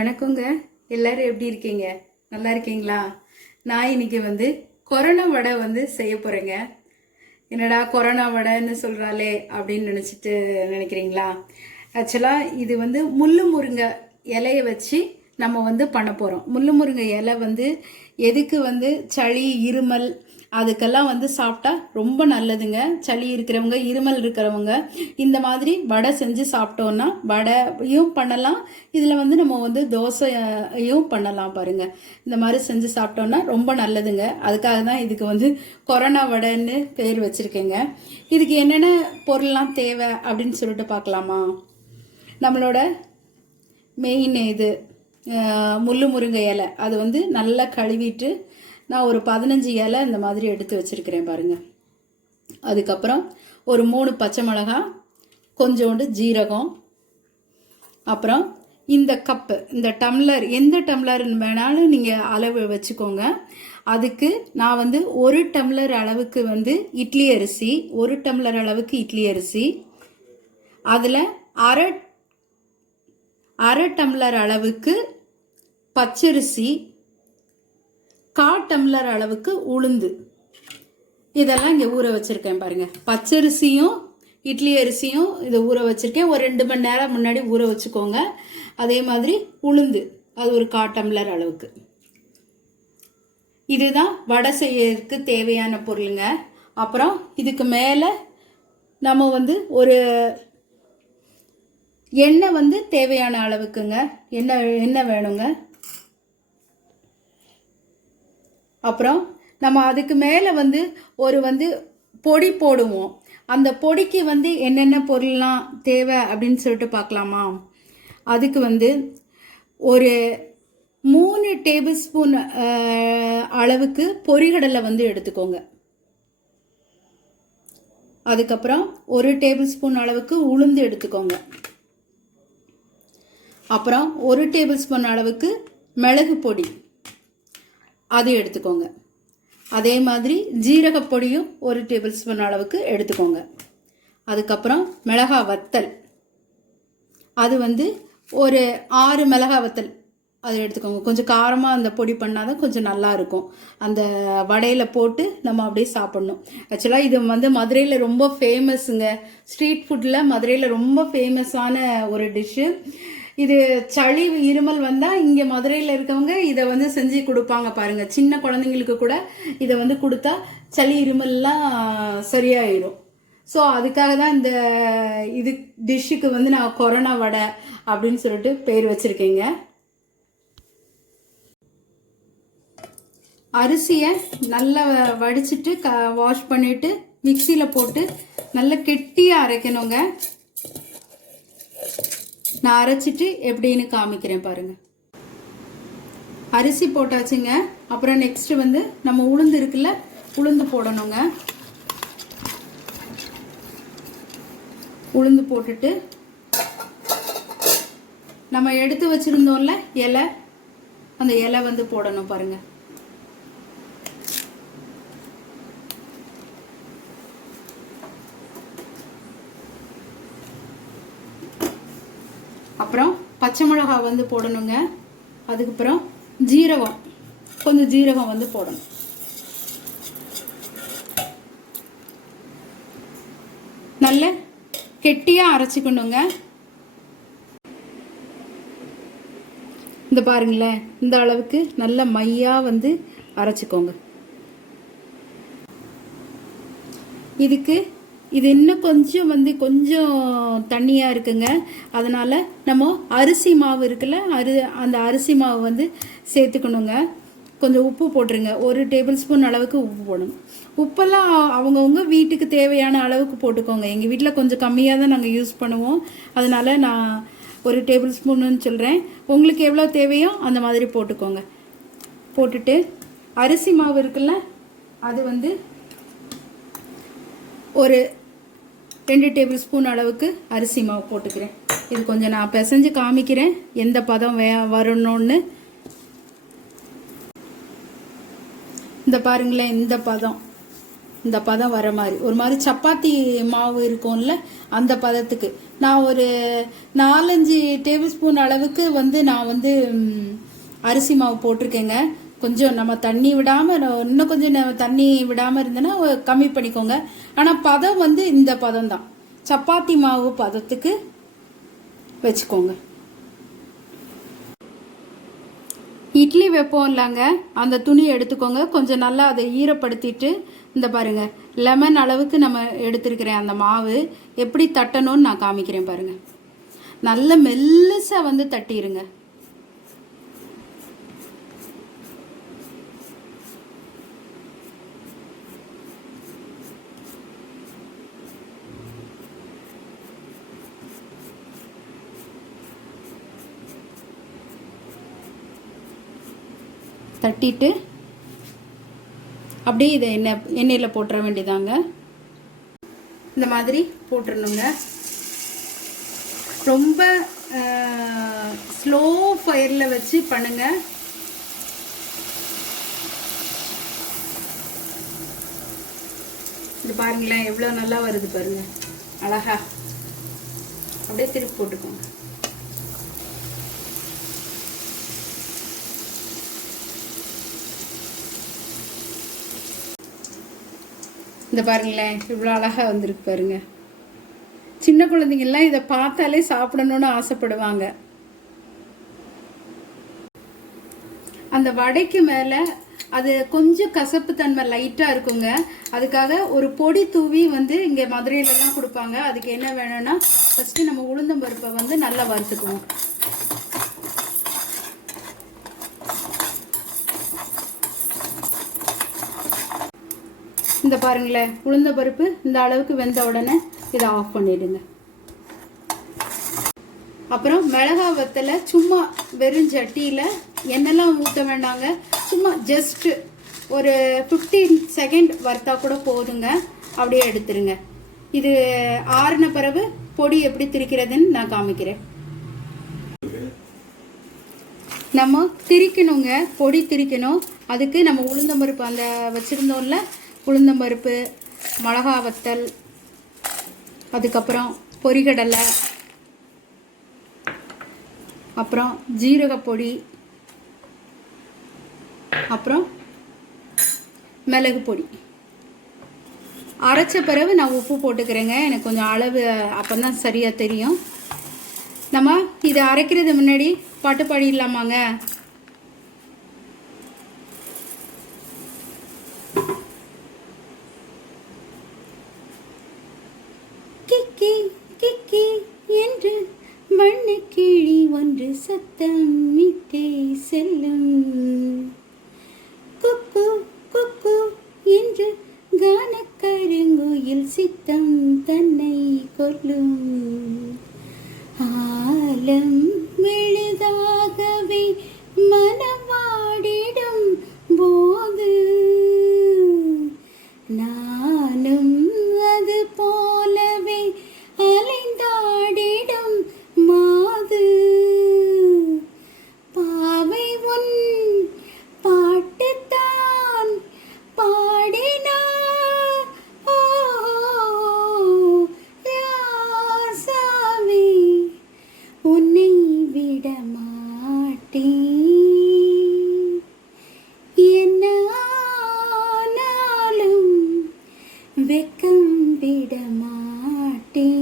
வணக்கங்க. எல்லாரும் எப்படி இருக்கீங்க? நல்லா இருக்கீங்களா? நான் இன்னைக்கு கொரோனா வடை செய்ய போறேங்க. என்னடா கொரோனா வடைன்னு சொல்றாளே அப்படின்னு நினைக்கிறீங்களா? ஆக்சுவலா இது முள்ளு முருங்கை இலையை வச்சு நம்ம பண்ண போறோம். முள்ளு முருங்கை இலை எதுக்கு சளி இருமல் அதுக்கெல்லாம் சாப்பிட்டா ரொம்ப நல்லதுங்க. சளி இருக்கிறவங்க இருமல் இருக்கிறவங்க இந்த மாதிரி வடை செஞ்சு சாப்பிட்டோம்னா வடையும் பண்ணலாம். இதில் நம்ம தோசையும் பண்ணலாம் பாருங்க. இந்த மாதிரி செஞ்சு சாப்பிட்டோம்னா ரொம்ப நல்லதுங்க. அதுக்காக தான் இதுக்கு கொரோனா வடைன்னு பேர் வச்சிருக்கேங்க. இதுக்கு என்னென்ன பொருள்லாம் தேவை அப்படின்னு சொல்லிட்டு பார்க்கலாமா? நம்மளோட மெயின் இது முள்ளு முருங்கை இலை அது நல்லா கழுவிட்டு நான் ஒரு 15 இலை இந்த மாதிரி எடுத்து வச்சிருக்கிறேன் பாருங்க. அதுக்கப்புறம் ஒரு 3 பச்சை மிளகாய், கொஞ்சோண்டு ஜீரகம், அப்புறம் இந்த கப்பு, இந்த டம்ளர், எந்த டம்ளர் வேணாலும் நீங்கள் அளவு வச்சுக்கோங்க. அதுக்கு நான் 1 டம்ளர் அளவுக்கு இட்லி அரிசி, 1 டம்ளர் அளவுக்கு இட்லி அரிசி, அதில் அரை டம்ளர் அளவுக்கு பச்சரிசி, 1/4 டம்ளர் அளவுக்கு உளுந்து, இதெல்லாம் இங்கே ஊற வச்சுருக்கேன் பாருங்க. பச்சரிசியும் இட்லி அரிசியும் இதை ஊற வச்சுருக்கேன். ஒரு 2 மணி நேரம் முன்னாடி ஊற வச்சுக்கோங்க. அதே மாதிரி உளுந்து அது ஒரு 1/4 டம்ளர் அளவுக்கு. இதுதான் வடை செய்யறதுக்கு தேவையான பொருளுங்க. அப்புறம் இதுக்கு மேலே நம்ம ஒரு எண்ணெய் தேவையான அளவுக்குங்க. எண்ணெய் வேணுங்க. அப்புறம் நம்ம அதுக்கு மேலே ஒரு பொடி போடுவோம். அந்த பொடிக்கு என்னென்ன பொருள்லாம் தேவை அப்படின்னு சொல்லிட்டு பார்க்கலாமா? அதுக்கு ஒரு 3 டேபிள் ஸ்பூன் அளவுக்கு பொரிகடலை எடுத்துக்கோங்க. அதுக்கப்புறம் 1 டேபிள் ஸ்பூன் அளவுக்கு உளுந்து எடுத்துக்கோங்க. அப்புறம் 1 டேபிள் ஸ்பூன் அளவுக்கு மிளகு பொடி அது எடுத்துக்கோங்க. அதே மாதிரி ஜீரகப்பொடியும் 1 டேபிள் ஸ்பூன் அளவுக்கு எடுத்துக்கோங்க. அதுக்கப்புறம் மிளகாய் வத்தல் அது ஒரு 6 மிளகாய் வத்தல் அது எடுத்துக்கோங்க. கொஞ்சம் காரமாக அந்த பொடி பண்ணாதான் கொஞ்சம் நல்லா இருக்கும். அந்த வடையில் போட்டு நம்ம அப்படியே சாப்பிடணும். ஆக்சுவலாக இது மதுரையில் ரொம்ப ஃபேமஸுங்க. ஸ்ட்ரீட் ஃபுட்டில் மதுரையில் ரொம்ப ஃபேமஸான ஒரு டிஷ்ஷு இது. சளி இருமல் வந்தால் இங்கே மதுரையில் இருக்கவங்க இதை செஞ்சு கொடுப்பாங்க பாருங்க. சின்ன குழந்தைங்களுக்கு கூட இதை கொடுத்தா சளி இருமல்லாம் சரியாயிடும். ஸோ அதுக்காக தான் இந்த இது டிஷ்ஷுக்கு நான் கொரோனா வடை அப்படின்னு சொல்லிட்டு பேர் வச்சிருக்கேங்க. அரிசியை நல்லா வடிச்சிட்டு வாஷ் பண்ணிட்டு மிக்சியில் போட்டு நல்லா கெட்டியாக அரைக்கணுங்க. நான் அரைச்சிட்டு எப்படின்னு காமிக்கிறேன் பாருங்க. அரிசி போட்டாச்சுங்க. அப்புறம் நெக்ஸ்ட் நம்ம உளுந்து இருக்குல்ல, உளுந்து போடணுங்க. உளுந்து போட்டுட்டு நம்ம எடுத்து வச்சிருந்தோம்ல இலை, அந்த இலை போடணும் பாருங்க. அப்புறம் பச்சை மிளகாய் போடணுங்க. அதுக்கப்புறம் ஜீரகம், கொஞ்சம் ஜீரகம் போடணும். நல்ல கெட்டியாக அரைச்சிக்கணுங்க. இந்த பாருங்களேன், இந்த அளவுக்கு நல்ல மையாக அரைச்சிக்கோங்க. இதுக்கு இது இன்னும் கொஞ்சம் கொஞ்சம் தண்ணியாக இருக்குங்க. அதனால் நம்ம அரிசி மாவு இருக்குல்ல, அந்த அரிசி மாவு சேர்த்துக்கணுங்க. கொஞ்சம் உப்பு போட்டுருங்க. 1 டேபிள் ஸ்பூன் அளவுக்கு உப்பு போடணும். உப்பெல்லாம் அவங்கவுங்க வீட்டுக்கு தேவையான அளவுக்கு போட்டுக்கோங்க. எங்கள் வீட்டில் கொஞ்சம் கம்மியாக தான் நாங்கள் யூஸ் பண்ணுவோம். அதனால் நான் 1 டேபிள் ஸ்பூன்னு சொல்கிறேன். உங்களுக்கு எவ்வளோ தேவையோ அந்த மாதிரி போட்டுக்கோங்க. போட்டுட்டு அரிசி மாவு இருக்குல்ல, அது ஒரு 2 டேபிள் ஸ்பூன் அளவுக்கு அரிசி மாவு போட்டுக்கிறேன். இது கொஞ்சம் நான் பிசைஞ்சு காமிக்கிறேன் எந்த பதம் வரணும்னு. இந்த பாருங்களேன், இந்த பதம் இந்த பதம் வர மாதிரி, ஒரு மாதிரி சப்பாத்தி மாவு இருக்கும்ல அந்த பதத்துக்கு நான் ஒரு 4-5 டேபிள் ஸ்பூன் அளவுக்கு நான் அரிசி மாவு போட்டிருக்கேங்க. கொஞ்சம் நம்ம தண்ணி விடாமல், இன்னும் கொஞ்சம் தண்ணி விடாமல் இருந்தேன்னா கம்மி பண்ணிக்கோங்க. ஆனால் பதம் இந்த பதம் தான், சப்பாத்தி மாவு பதத்துக்கு வச்சுக்கோங்க. இட்லி வைப்போம் இல்லைங்க, அந்த துணி எடுத்துக்கோங்க. கொஞ்சம் நல்லா அதை ஈரப்படுத்திட்டு இந்த பாருங்க, லெமன் அளவுக்கு நம்ம எடுத்துருக்கிறேன். அந்த மாவு எப்படி தட்டணும்னு நான் காமிக்கிறேன் பாருங்க. நல்ல மெல்லிசா தட்டிடுங்க. தட்டிட்டு அப்படியே இதை எண்ணெயில் போட்டுற வேண்டியதாங்க. இந்த மாதிரி போட்டுடணுங்க. ரொம்ப ஸ்லோ ஃபயரில் வச்சு பண்ணுங்க. இது பாருங்களேன் எவ்வளோ நல்லா வருது பாருங்க, அழகா. அப்படியே திருப்பி போட்டுக்கோங்க. இந்த பாருங்களேன் இவ்வளோ அழகா வந்திருக்கு பாருங்க. சின்ன குழந்தைங்கள்லாம் இதை பார்த்தாலே சாப்பிடணும்னு ஆசைப்படுவாங்க. அந்த வடைக்கு மேலே அது கொஞ்சம் கசப்பு தன்மை லைட்டாக இருக்குங்க. அதுக்காக ஒரு பொடி தூவி இங்கே மதுரையிலலாம் கொடுப்பாங்க. அதுக்கு என்ன வேணும்னா ஃபஸ்ட்டு நம்ம உளுந்தம்பருப்பை நல்லா வறுத்துக்குவோம். இந்த பாருங்களேன் உளுந்த பருப்பு இந்த அளவுக்கு வெந்த உடனே இதை ஆஃப் பண்ணிடுங்க. அப்புறம் மிளகா வத்தலை சும்மா வெறும் சட்டியில் எண்ணெய்லாம் ஊற்ற வேண்டாங்க, சும்மா ஜஸ்ட் ஒரு 15 செகண்ட் வறுத்தா கூட போதுங்க. அப்படியே எடுத்துருங்க. இது ஆறின பிறகு பொடி எப்படி திரிக்கிறதுன்னு நான் காமிக்கிறேன். நம்ம திரிக்கணுங்க, பொடி திரிக்கணும். அதுக்கு நம்ம உளுந்தம்பருப்பு அந்த வச்சுருந்தோம்ல, உளுந்தம்பருப்பு, மிளகா வத்தல், அதுக்கப்புறம் பொரிகடலை, அப்புறம் ஜீரகப்பொடி, அப்புறம் மிளகு பொடி அரைச்ச பிறகு நான் உப்பு போட்டுக்கிறேங்க. எனக்கு கொஞ்சம் அளவு அப்போ தான் சரியாக தெரியும். நம்ம இதை அரைக்கிறது முன்னாடி பாட்டு பாடிடலாமாங்க? கிக்கி கிக்கி என்று வண்ணக்கிளி ஒன்று சத்தம் மிட்டே செல்லும், குக்கு குக்கு என்று கானக்கருங்குயில் சித்தம் தன்னை கொல்லும், ஆலம் மெழுதாகவே மனம் வாடிடும் போது நானும் அது போலவே அலைந்தாடிடும் மாது, பாவை உன் பாட்டுத்தான் பாடினார் ஓ ராசாவே, உன்னை விட மாட்டேன், என்ன ஆனாலும் வெக்கம் விட மாட்டேன்,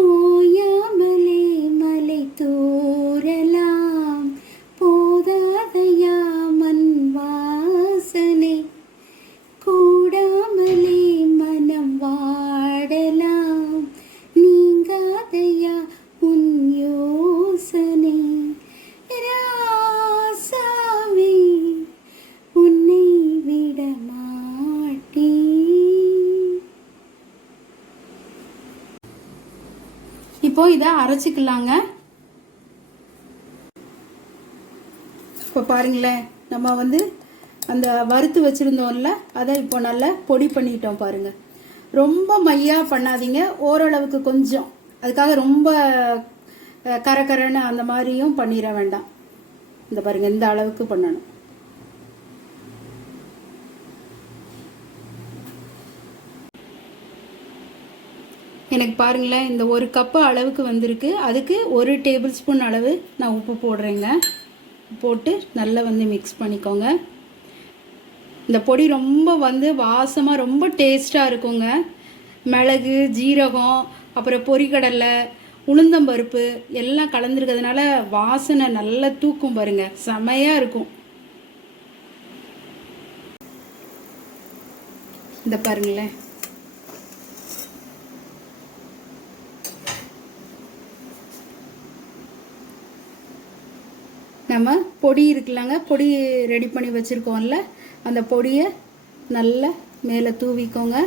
ஓயாமலே மலை தூறலாம் போதாதையா மண் வாசனை, கூடாமலே மனம் வாடலாம் நீங்காதையா உன் யோசனை, ராசாவே உன்னை விட மாட்டேன். இப்போ இதை அரைச்சிக்கலாங்க. இப்போ பாருங்களேன் நம்ம அந்த வறுத்து வச்சுருந்தோம்ல அதை இப்போ நல்லா பொடி பண்ணிட்டோம் பாருங்க. ரொம்ப மையாக பண்ணாதீங்க, ஓரளவுக்கு கொஞ்சம், அதுக்காக ரொம்ப கரகரன்னு அந்த மாதிரியும் பண்ணிட வேண்டாம். இந்த பாருங்க இந்த அளவுக்கு பண்ணணும். எனக்கு பாருங்களேன், இந்த ஒரு கப்பு அளவுக்கு வந்திருக்கு. அதுக்கு 1 டேபிள் ஸ்பூன் அளவு நான் உப்பு போடுறேங்க. போட்டு நல்லா வந்து மிக்ஸ் பண்ணிக்கோங்க. இந்த பொடி ரொம்ப வந்து வாசமாக ரொம்ப டேஸ்ட்டாக இருக்குங்க. மிளகு, ஜீரகம், அப்புறம் பொரிகடலை, உளுந்தம்பருப்பு எல்லாம் கலந்துருக்கிறதுனால வாசனை நல்லா தூக்கும் பாருங்க, செமையாக இருக்கும். இந்த பாருங்களேன், நம்ம பொடி இருக்குல்லங்க, பொடி ரெடி பண்ணி வச்சுருக்கோம்ல, அந்த பொடியை நல்லா மேலே தூவிக்கோங்க.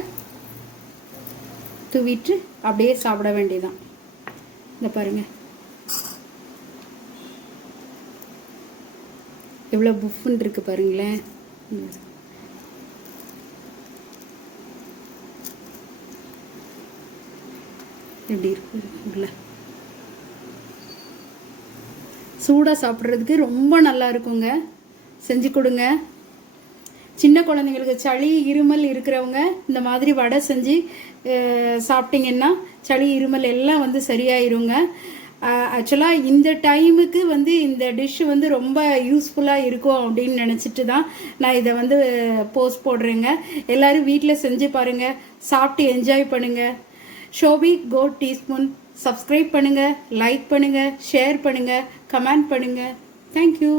தூவிட்டு அப்படியே சாப்பிட வேண்டியதான். இந்த பாருங்கள் எவ்வளோ புஃப்னு இருக்கு பாருங்களேன். எப்படி இருக்கு உள்ள சூடாக சாப்பிட்றதுக்கு ரொம்ப நல்லா இருக்குங்க. செஞ்சு கொடுங்க. சின்ன குழந்தைங்களுக்கு சளி இருமல் இருக்கிறவங்க இந்த மாதிரி வடை செஞ்சு சாப்பிட்டிங்கன்னா சளி இருமல் எல்லாம் வந்து சரியாயிருங்க. ஆக்சுவலாக இந்த டைமுக்கு வந்து இந்த டிஷ் வந்து ரொம்ப யூஸ்ஃபுல்லாக இருக்கும் அப்படின்னு நினச்சிட்டு தான் நான் இதை வந்து போஸ்ட் போடுறேங்க. எல்லோரும் வீட்டில் செஞ்சு பாருங்கள், சாப்பிட்டு என்ஜாய் பண்ணுங்கள். ஷோபி கோல்ட் டீஸ்பூன் சப்ஸ்கிரைப் பண்ணுங்கள், லைக் பண்ணுங்கள், ஷேர் பண்ணுங்கள், கமெண்ட் பண்ணுங்கள். தேங்க்யூ.